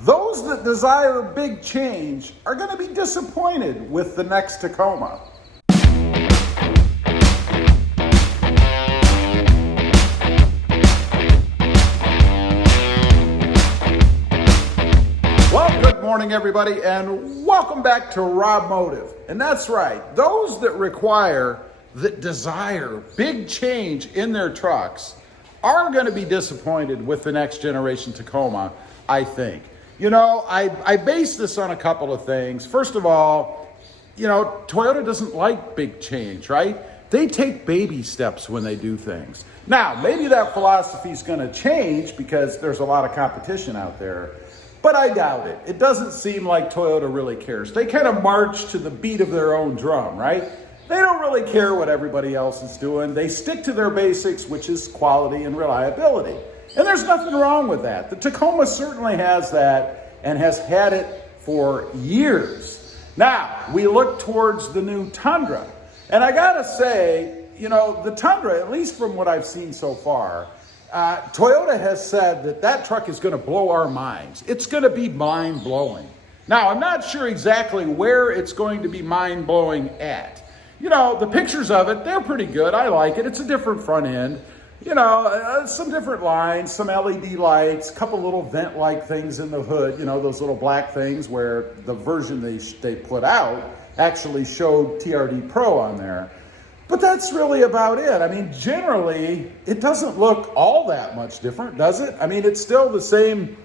those that desire big change are going to be disappointed with the next Tacoma. Well, good morning, everybody, and welcome back to RobMotive. And that's right, those that desire big change in their trucks are going to be disappointed with the next generation Tacoma, I think. You know, I base this on a couple of things. First of all, you know, Toyota doesn't like big change, right? They take baby steps when they do things. Now, maybe that philosophy is going to change because there's a lot of competition out there, but I doubt it. It doesn't seem like Toyota really cares. They kind of march to the beat of their own drum, right? They don't really care what everybody else is doing. They stick to their basics, which is quality and reliability. And there's nothing wrong with that. The Tacoma certainly has that and has had it for years. Now, we look towards the new Tundra. And I gotta say, you know, the Tundra, at least from what I've seen so far, Toyota has said that that truck is gonna blow our minds. It's gonna be mind-blowing. Now, I'm not sure exactly where it's going to be mind-blowing at. You know, the pictures of it, they're pretty good. I like it. It's a different front end. You know, some different lines, some LED lights, a couple little vent-like things in the hood, you know, those little black things where the version they put out actually showed TRD Pro on there. But that's really about it. I mean, generally, it doesn't look all that much different, does it? I mean, it's still the same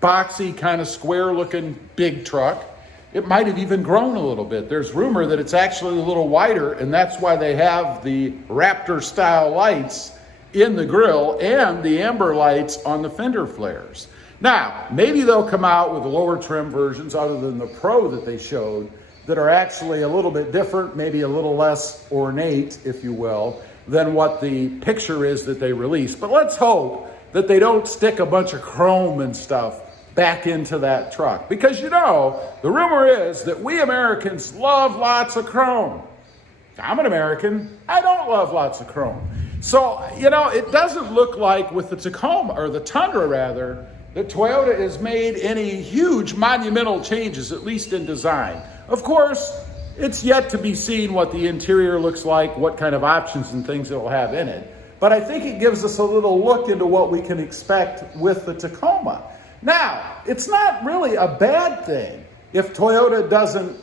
boxy, kind of square-looking big truck. It might have even grown a little bit. There's rumor that it's actually a little wider, and that's why they have the Raptor-style lights in the grille and the amber lights on the fender flares. Now, maybe they'll come out with lower trim versions other than the Pro that they showed that are actually a little bit different, maybe a little less ornate, if you will, than what the picture is that they released. But let's hope that they don't stick a bunch of chrome and stuff back into that truck. Because, you know, the rumor is that we Americans love lots of chrome. I'm an American. I don't love lots of chrome. So, you know, it doesn't look like with the Tacoma, or the Tundra rather, that Toyota has made any huge monumental changes, at least in design. Of course, it's yet to be seen what the interior looks like, what kind of options and things it'll have in it. But I think it gives us a little look into what we can expect with the Tacoma. Now, it's not really a bad thing if Toyota doesn't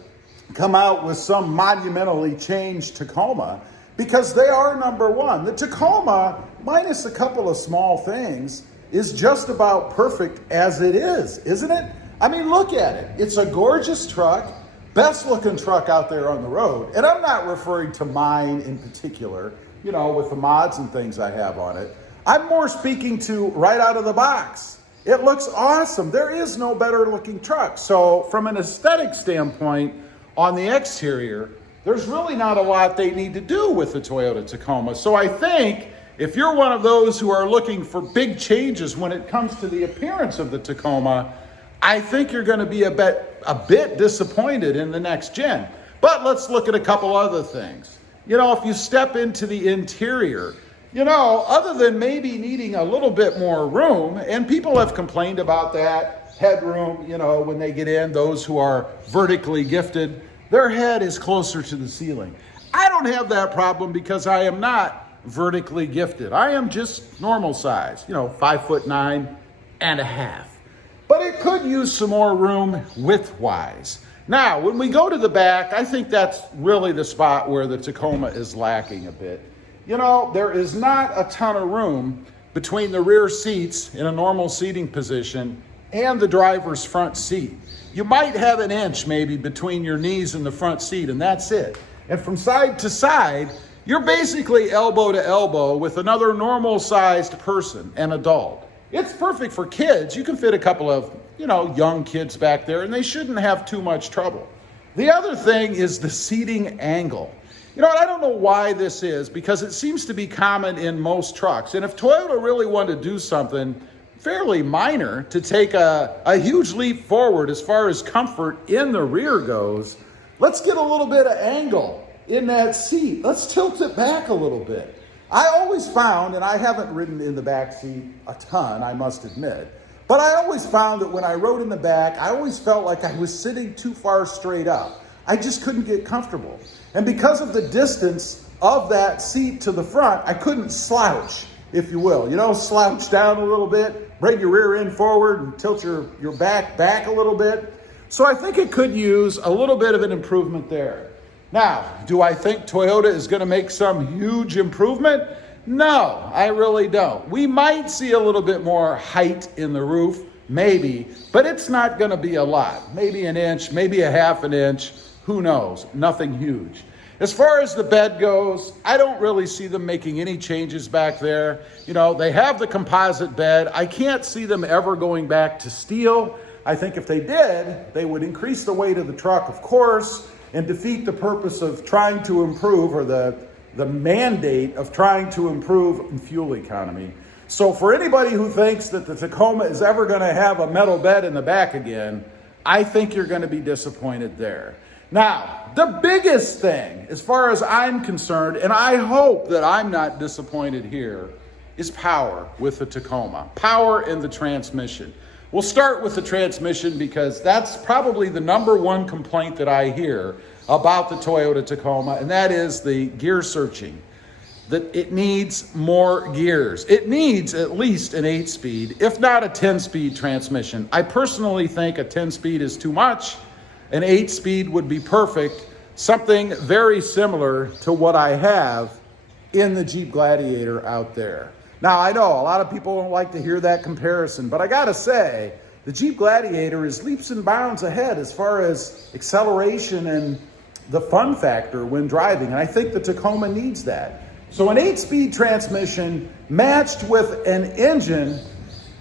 come out with some monumentally changed Tacoma, because they are number one. The Tacoma, minus a couple of small things, is just about perfect as it is, isn't it? I mean, look at it. It's a gorgeous truck, best looking truck out there on the road. And I'm not referring to mine in particular, you know, with the mods and things I have on it. I'm more speaking to right out of the box. It looks awesome. There is no better looking truck. So from an aesthetic standpoint, on the exterior, there's really not a lot they need to do with the Toyota Tacoma. So I think if you're one of those who are looking for big changes when it comes to the appearance of the Tacoma, I think you're going to be a bit disappointed in the next gen. But let's look at a couple other things. You know, if you step into the interior, you know, other than maybe needing a little bit more room, and people have complained about that, headroom, you know, when they get in, those who are vertically gifted, their head is closer to the ceiling. I don't have that problem because I am not vertically gifted. I am just normal size, you know, 5'9.5". But it could use some more room width-wise. Now, when we go to the back, I think that's really the spot where the Tacoma is lacking a bit. You know, there is not a ton of room between the rear seats in a normal seating position and the driver's front seat. You might have an inch maybe between your knees and the front seat, and that's it. And from side to side, you're basically elbow to elbow with another normal-sized person, an adult. It's perfect for kids. You can fit a couple of, you know, young kids back there, and they shouldn't have too much trouble. The other thing is the seating angle. You know, I don't know why this is, because it seems to be common in most trucks. And if Toyota really wanted to do something fairly minor to take a huge leap forward as far as comfort in the rear goes, let's get a little bit of angle in that seat. Let's tilt it back a little bit. I always found, and I haven't ridden in the back seat a ton, I must admit, But I always found that when I rode in the back, I always felt like I was sitting too far straight up. I just couldn't get comfortable. And because of the distance of that seat to the front, I couldn't slouch, if you will. You know, slouch down a little bit, bring your rear end forward and tilt your back a little bit. So I think it could use a little bit of an improvement there. Now, do I think Toyota is going to make some huge improvement? No, I really don't. We might see a little bit more height in the roof, maybe, but it's not going to be a lot. Maybe an inch, maybe a half an inch, who knows? Nothing huge. As far as the bed goes, I don't really see them making any changes back there. You know, they have the composite bed. I can't see them ever going back to steel. I think if they did, they would increase the weight of the truck, of course, and defeat the purpose of trying to improve, or the mandate of trying to improve fuel economy. So for anybody who thinks that the Tacoma is ever going to have a metal bed in the back again, I think you're going to be disappointed there. Now, the biggest thing, as far as I'm concerned, and I hope that I'm not disappointed here, is power with the Tacoma. Power in the transmission. We'll start with the transmission because that's probably the number one complaint that I hear about the Toyota Tacoma, and that is the gear searching. That it needs more gears. It needs at least an 8-speed, if not a 10-speed transmission. I personally think a 10-speed is too much. An 8-speed would be perfect, something very similar to what I have in the Jeep Gladiator out there. Now, I know a lot of people don't like to hear that comparison, but I gotta say, the Jeep Gladiator is leaps and bounds ahead as far as acceleration and the fun factor when driving, and I think the Tacoma needs that. So an 8-speed transmission matched with an engine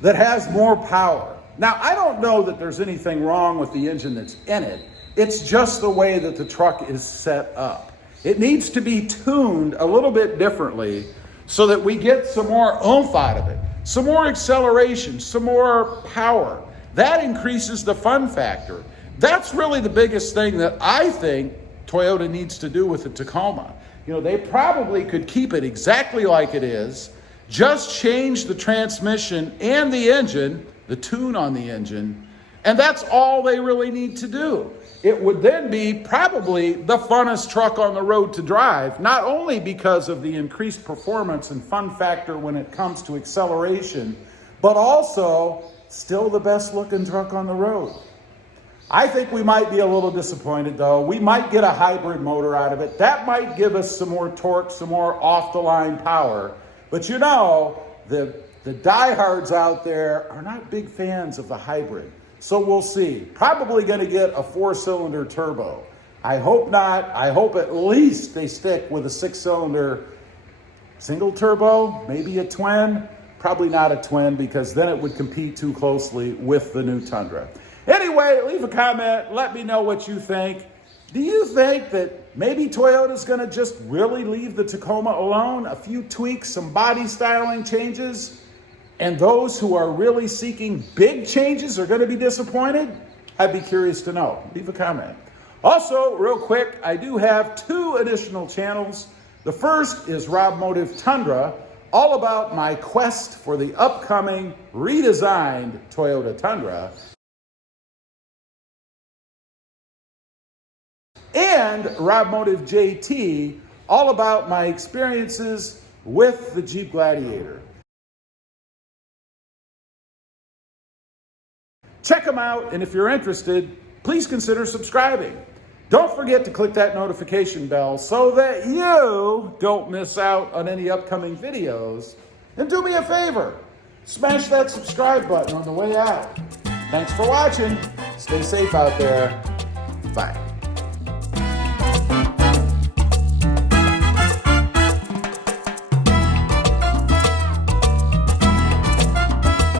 that has more power. Now, I don't know that there's anything wrong with the engine that's in it. It's just the way that the truck is set up. It needs to be tuned a little bit differently so that we get some more oomph out of it, some more acceleration, some more power. That increases the fun factor. That's really the biggest thing that I think Toyota needs to do with the Tacoma. You know, they probably could keep it exactly like it is, just change the transmission and the engine, the tune on the engine, and that's all they really need to do. It would then be probably the funnest truck on the road to drive, not only because of the increased performance and fun factor when it comes to acceleration, but also still the best looking truck on the road. I think we might be a little disappointed though. We might get a hybrid motor out of it. That might give us some more torque, some more off the line power. But you know, the diehards out there are not big fans of the hybrid. So we'll see. Probably going to get a 4-cylinder turbo. I hope not. I hope at least they stick with a 6-cylinder single turbo, maybe a twin. Probably not a twin because then it would compete too closely with the new Tundra. Anyway, leave a comment. Let me know what you think. Do you think that maybe Toyota's going to just really leave the Tacoma alone? A few tweaks, some body styling changes? And those who are really seeking big changes are going to be disappointed? I'd be curious to know. Leave a comment. Also, real quick, I do have 2 additional channels. The first is RobMotive Tundra, all about my quest for the upcoming redesigned Toyota Tundra. And RobMotive JT, all about my experiences with the Jeep Gladiator. Check them out, and if you're interested, please consider subscribing. Don't forget to click that notification bell so that you don't miss out on any upcoming videos. And do me a favor, smash that subscribe button on the way out. Thanks for watching. Stay safe out there. Bye.